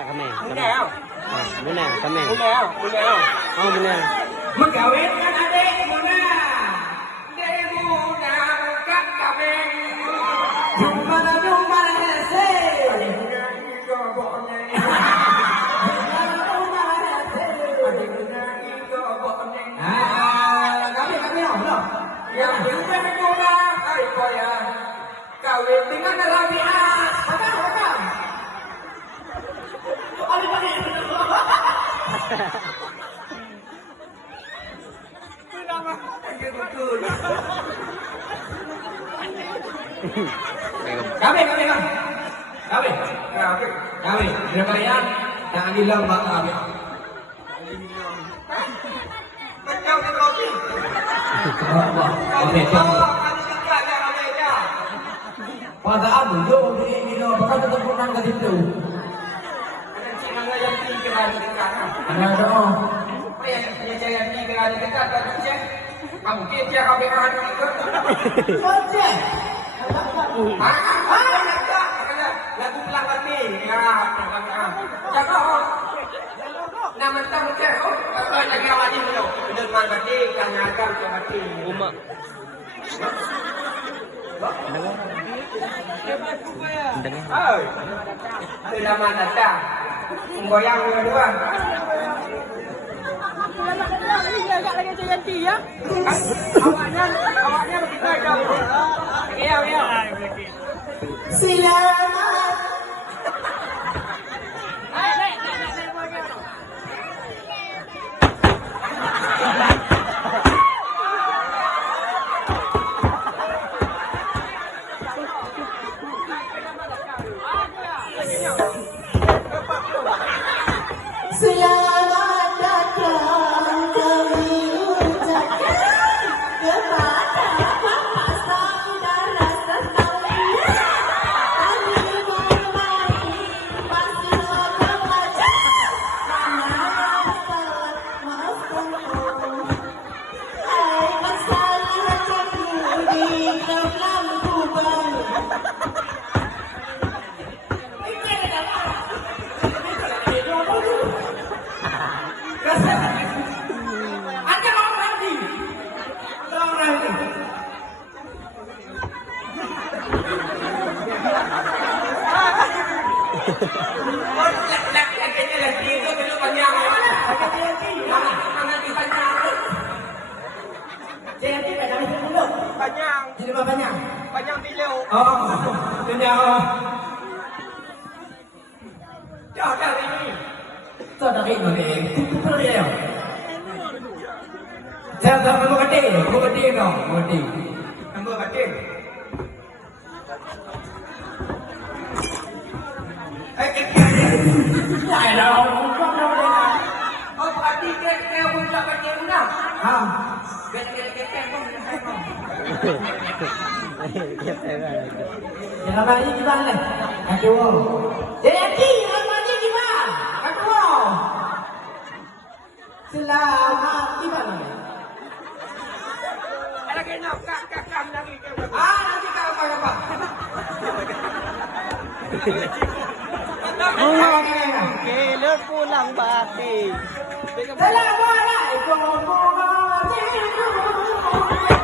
Kak kami. Benar. Benar kami. Benar. Oh benar. Mengkawinkan adik Muna. Demu kat kami. Jumpa se. Kami Allah. Yang benar Muna. Ay koya. Kawin dengan Rabi'ah. Hakam. Kami. Berapa ya? Jangan bilang bak kami. Kau ni kopi. Oke. Pada abu yo ini bakal tetap menang ke situ. Yang tinggal di kanan. Ada dong. Yang tinggal di dekat cek. Kamu kerja kau berani ikut. Cek. Lagu pelanggan ni. Ya, jangan. Nama tahu cek. Lagi awak ni dulu. Dengan mati, tanyakan ke mati. Umak. Dengar. Oh. Sudah mana dah? Goyang dua. Awaknya begitu aja. Iya. Selamat. Selamat datang kami ucapkan kepada bapak saudara sekalian. Kami menghormati pasti orang aja. Maafkan. Hai kesalahan kami di dalam kubang. Panjang beliau. Oh, kenyang. Jauh dari ini. Dari mana? Betul ya. Jangan kamu gede dong, gede. Nombor gede. Oh, berarti dia buka gede guna. Gede pun. Jangan lagi gimana? Aduh. Jadi, namanya gimana? Aduh. Selamat gimana? Ada kena kakam lagi. Nanti kau apa? Kele pulang balik. Assalamualaikum warahmatullahi wabarakatuh.